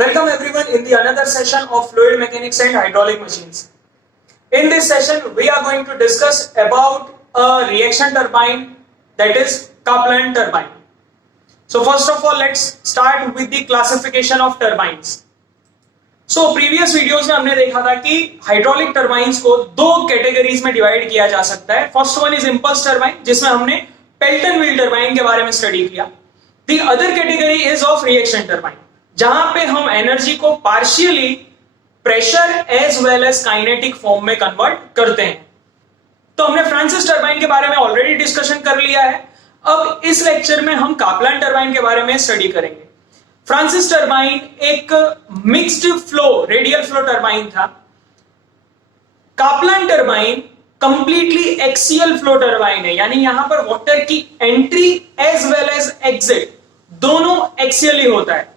Welcome everyone in the another session of fluid mechanics and hydraulic machines. In this session, we are going to discuss about a reaction turbine, that is Kaplan turbine. So first of all, let's start with the classification of turbines. So previous videos में हमने देखा था कि hydraulic turbines को दो categories में divide किया जा सकता है. First one is impulse turbine, जिसमें हमने Pelton wheel turbine के बारे में study किया. The other category is of reaction turbine, जहां पे हम एनर्जी को partially pressure as well as kinetic form में कन्वर्ट करते हैं. तो हमने फ्रांसिस टरबाइन के बारे में ऑलरेडी डिस्कशन कर लिया है. अब इस लेक्चर में हम कापलान टरबाइन के बारे में स्टडी करेंगे. फ्रांसिस टरबाइन एक mixed flow radial flow turbine था. Kaplan turbine completely axial flow turbine है, यानी यहां पर वाटर की entry as well as exit दोनों एक्सियली होता है.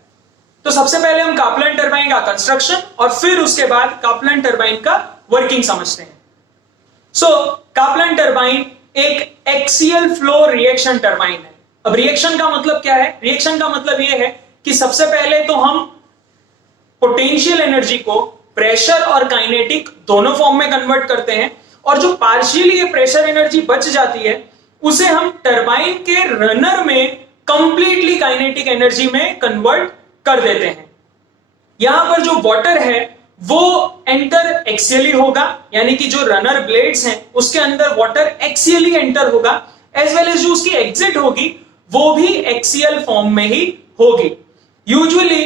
तो सबसे पहले हम कापलान टरबाइन का कंस्ट्रक्शन और फिर उसके बाद कापलान टरबाइन का वर्किंग समझते हैं. सो कापलान टरबाइन एक एक्सियल फ्लो रिएक्शन टरबाइन है. अब रिएक्शन का मतलब क्या है? रिएक्शन का मतलब यह है कि सबसे पहले तो हम पोटेंशियल एनर्जी को प्रेशर और काइनेटिक दोनों फॉर्म में कन्वर्ट करते हैं, और जो पार्शियली ये प्रेशर एनर्जी बच जाती है उसे हम टरबाइन के रनर में कंप्लीटली काइनेटिक एनर्जी में कन्वर्ट कर देते हैं. यहां पर जो वाटर है वो एंटर एक्सियली होगा, यानी कि जो रनर ब्लेड्स हैं उसके अंदर वाटर एक्सियली एंटर होगा, एज वेल एज जो उसकी एग्जिट होगी वो भी एक्सियल फॉर्म में ही होगी. यूजुअली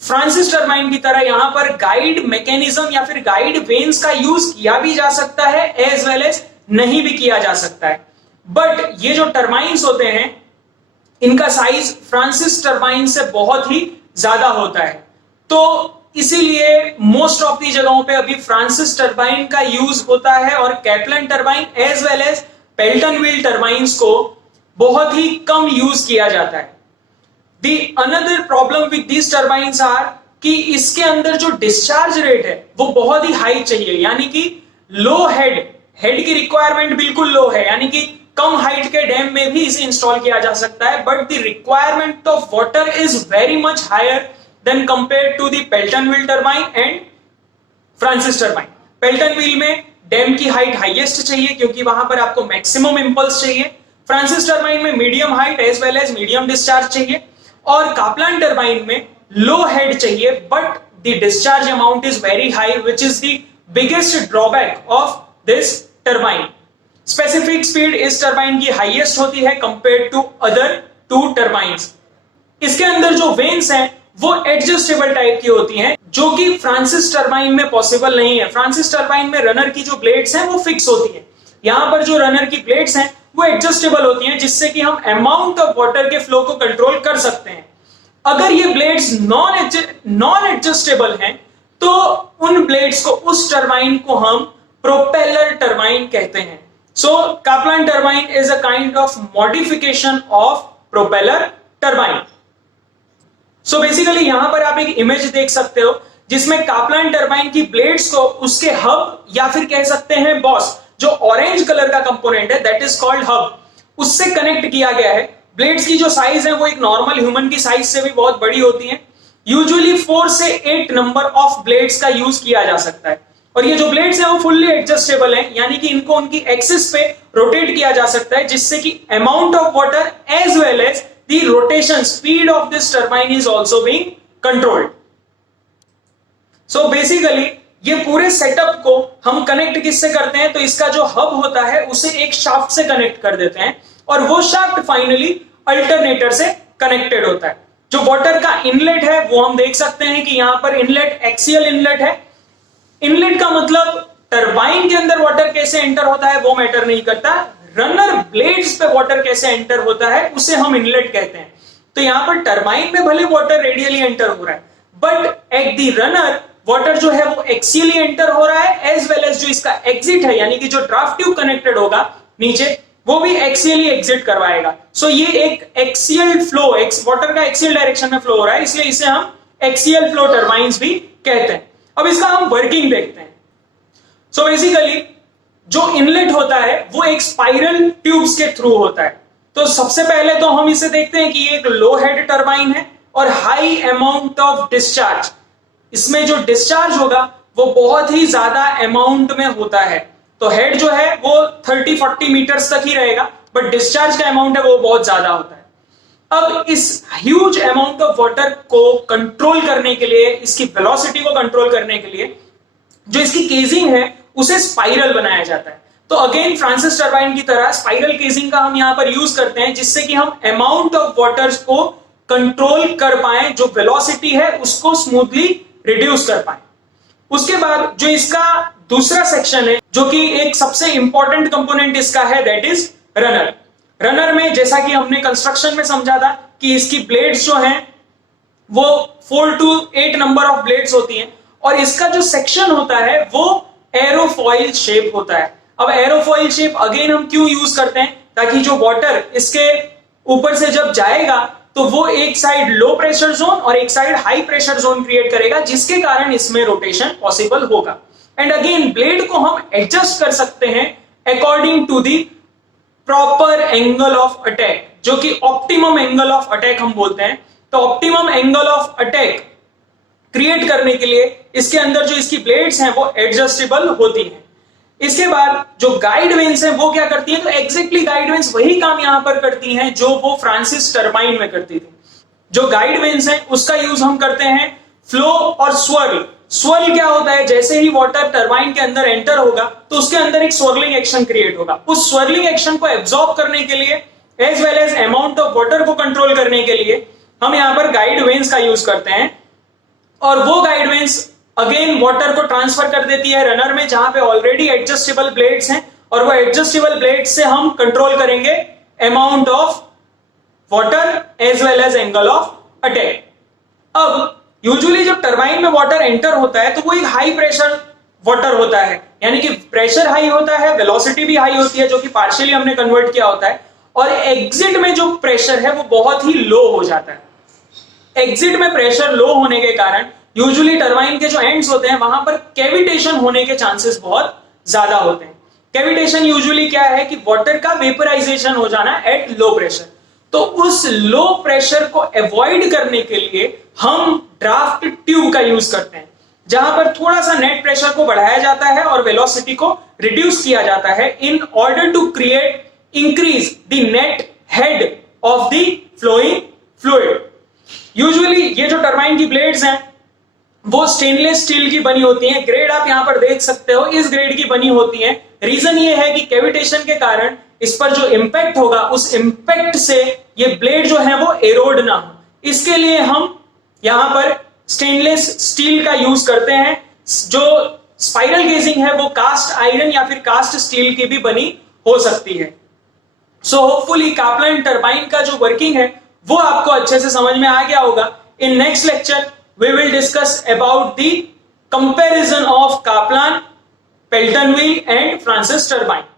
फ्रांसिस टरबाइन की तरह यहां पर गाइड मैकेनिज्म या फिर गाइड वेन्स का यूज किया भी जा सकता है, एज वेल एज नहीं भी किया जा सकता है. बट ये जो टरबाइन्स होते हैं इनका साइज फ्रांसिस टरबाइन से बहुत ही ज्यादा होता है. तो इसीलिए मोस्ट ऑफ दी जगहों पे अभी फ्रांसिस टरबाइन का यूज होता है, और Kaplan turbine as well as Pelton wheel turbines को बहुत ही कम यूज किया जाता है. The another problem with these turbines are कि इसके अंदर जो डिस्चार्ज रेट है वो बहुत ही हाई चाहिए, यानी कि लो हेड की रिक्वायरमेंट बिल्कुल लो है, यानी कि कम हाइट के डैम में भी इसे इंस्टॉल किया जा सकता है. But the requirement of water is very much higher than compare to the Pelton wheel turbine and Francis turbine. Pelton wheel में डैम की हाइट हाईएस्ट चाहिए क्योंकि वहां पर आपको मैक्सिमम इंपल्स चाहिए. फ्रांसिस टरबाइन में medium height as well as medium discharge चाहिए, और कापलान टरबाइन में लो हेड चाहिए but the discharge amount is very high, which is the biggest drawback of this turbine. Specific speed इस turbine की highest होती है compare to other to टरबाइन्स. इसके अंदर जो वेन्स हैं वो एडजस्टेबल टाइप की होती हैं, जो कि फ्रांसिस टरबाइन में पॉसिबल नहीं है. फ्रांसिस टरबाइन में रनर की जो ब्लेड्स हैं वो फिक्स होती है. यहां पर जो रनर की ब्लेड्स हैं वो एडजस्टेबल होती हैं, जिससे कि हम अमाउंट ऑफ वाटर के फ्लो को कंट्रोल कर सकते हैं. अगर ये ब्लेड्स नॉन एडजस्टेबल हैं तो उन ब्लेड्स को, उस टरबाइन को हम प्रोपेलर टरबाइन कहते हैं. So Kaplan turbine is a kind of modification of propeller turbine. So basically यहां पर आप एक इमेज देख सकते हो जिसमें Kaplan turbine की ब्लेड्स को उसके हब या फिर कह सकते हैं बॉस, जो ऑरेंज कलर का कंपोनेंट है दैट इज कॉल्ड हब, उससे कनेक्ट किया गया है. ब्लेड्स की जो साइज है वो एक नॉर्मल ह्यूमन की साइज से भी बहुत बड़ी होती है. यूजुअली 4 से 8 नंबर ऑफ ब्लेड्स का यूज किया जा सकता है, और ये जो ब्लेड्स हैं वो फुल्ली एडजस्टेबल हैं, यानी कि इनको उनकी एक्सिस पे रोटेट किया जा सकता है, जिससे कि amount of water as well as the rotation speed of this turbine is also being controlled. So basically ये पूरे सेटअप को हम कनेक्ट किससे करते हैं? तो इसका जो हब होता है उसे एक शाफ्ट से कनेक्ट कर देते हैं, और वो शाफ्ट फाइनली अल्टरनेटर से कनेक्टेड होता है. जो वाटर का इनलेट है वो हम देख सकते हैं कि यहां पर इनलेट एक्सियल इनलेट है. इनलेट का मतलब टरबाइन के अंदर वाटर कैसे एंटर होता है वो मैटर नहीं करता, रनर ब्लेड्स पे वाटर कैसे एंटर होता है उसे हम इनलेट कहते हैं. तो यहां पर टरबाइन में भले वाटर रेडियली एंटर हो रहा है, but at the runner water जो है वो एक्सियली एंटर हो रहा है, एज वेल एज जो इसका एग्जिट है, यानी कि जो ड्राफ्ट ट्यूब कनेक्टेड होगा नीचे, वो भी एक्सियली एग्जिट करवाएगा. सो ये एक एक्सियल फ्लो, वाटर का एक्सियल डायरेक्शन में फ्लो हो रहा है, इसलिए इसे हम एक्सियल फ्लो टरबाइन्स भी कहते हैं. अब इसका हम वर्किंग देखते हैं. सो बेसिकली जो इनलेट होता है वो एक स्पाइरल ट्यूब्स के थ्रू होता है. तो सबसे पहले तो हम इसे देखते हैं कि ये एक लो हेड टरबाइन है, और हाई अमाउंट ऑफ डिस्चार्ज। इसमें जो डिस्चार्ज होगा वो बहुत ही ज्यादा अमाउंट में होता है। तो हेड जो है वो 30-40 मीटर्स तक ही रहेगा, बट डिस्चार्ज का अमाउंट है वो बहुत ज्यादा होता है। अब इस ह्यूज अमाउंट ऑफ वाटर को कंट्रोल करने के लिए, इसकी वेलोसिटी को कंट्रोल करने के लिए जो इसकी केजिंग है उसे स्पाइरल बनाया जाता है। तो अगेन फ्रांसिस टरबाइन की तरह स्पाइरल केजिंग का हम यहां पर यूज करते हैं, जिससे कि हम अमाउंट ऑफ वाटर्स को कंट्रोल कर पाए, जो वेलोसिटी है उसको स्मूथली रिड्यूस कर पाए। उसके बाद जो इसका दूसरा सेक्शन है, जो कि एक सबसे इंपॉर्टेंट कंपोनेंट इसका है, दैट इज रनर। रनर में जैसा कि हमने कंस्ट्रक्शन में समझा था कि इसकी ब्लेड्स जो हैं वो 4 to 8 नंबर ऑफ ब्लेड्स होती हैं, और इसका जो सेक्शन होता है वो एरोफॉइल शेप होता है। अब एरोफॉइल शेप अगेन हम क्यों यूज करते हैं, ताकि जो वाटर इसके ऊपर से जब जाएगा तो वो एक साइड लो प्रेशर जोन और एक side high pressure zone create करेगा, जिसके कारण इसमें रोटेशन पॉसिबल होगा। एंड अगेन ब्लेड को हम एडजस्ट कर सकते हैं according to the proper angle of attack, जो कि ऑप्टिमम एंगल ऑफ अटैक हम बोलते हैं। तो optimum angle of attack create करने के लिए इसके अंदर जो इसकी ब्लेड्स हैं वो एडजस्टेबल होती हैं। इसके बाद जो गाइड वेन्स हैं वो क्या करती हैं, तो एग्जैक्टली गाइड वेन्स वही काम यहां पर करती हैं जो वो फ्रांसिस टरबाइन में करती थी। जो गाइड वेन्स हैं उसका यूज हम करते हैं फ्लो और स्वर्ल। स्वर्ल क्या होता है, जैसे ही वाटर टरबाइन के अंदर एंटर होगा तो उसके अंदर एक स्वर्लिंग एक्शन क्रिएट होगा। उस स्वर्लिंग एक्शन को एब्जॉर्ब करने के लिए as well as amount of water को कंट्रोल करने के लिए हम यहां पर गाइड वेन्स का यूज करते हैं, और वो गाइड वेन्स अगेन वाटर को ट्रांसफर कर देती है रनर में, जहां पे ऑलरेडी एडजस्टेबल ब्लेड्स हैं, और वो एडजस्टेबल ब्लेड से हम कंट्रोल करेंगे amount of water as well as angle of attack. अब यूजुअली जब टरबाइन में वाटर एंटर होता है तो वो एक हाई प्रेशर वाटर होता है, यानी कि प्रेशर हाई होता है, वेलोसिटी भी हाई होती है, जो कि पार्शियली हमने कन्वर्ट किया होता है, और एग्जिट में जो प्रेशर है वो बहुत ही लो हो जाता है। एग्जिट में प्रेशर लो होने के कारण यूजुअली टरबाइन के जो एंड्स होते हैं वहां पर कैविटेशन होने के चांसेस बहुत ज्यादा होते हैं। कैविटेशन यूजुअली क्या है कि वाटर का वेपराइजेशन हो जाना एट लो प्रेशर। तो उस लो प्रेशर को अवॉइड करने के लिए हम ड्राफ्ट ट्यूब का यूज करते हैं, जहां पर थोड़ा सा नेट प्रेशर को बढ़ाया जाता है और वेलोसिटी को रिड्यूस किया जाता है in order to create increase the net head of the flowing fluid. Usually ये जो टरबाइन की ब्लेड्स हैं वो स्टेनलेस स्टील की बनी होती हैं। ग्रेड आप यहां पर देख सकते हो, इस ग्रेड की बनी होती हैं। रीजन ये है कि कैविटेशन के कारण इस पर जो इंपैक्ट होगा उस इंपैक्ट से ये ब्लेड जो है वो एरोड ना हो, इसके लिए हम यहां पर स्टेनलेस स्टील का यूज करते हैं। जो स्पाइरल गेजिंग है वो कास्ट आयरन या फिर कास्ट स्टील की भी बनी हो सकती है। सो होपफुली काप्लान टरबाइन का जो वर्किंग है वो आपको अच्छे से समझ में आ गया होगा। In next lecture we will discuss about the comparison of Kaplan, Pelton wheel and Francis turbine.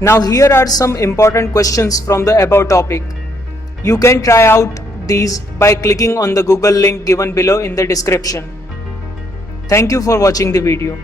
Now here are some important questions from the above topic. You can try out these by clicking on the Google link given below in the description. Thank you for watching the video.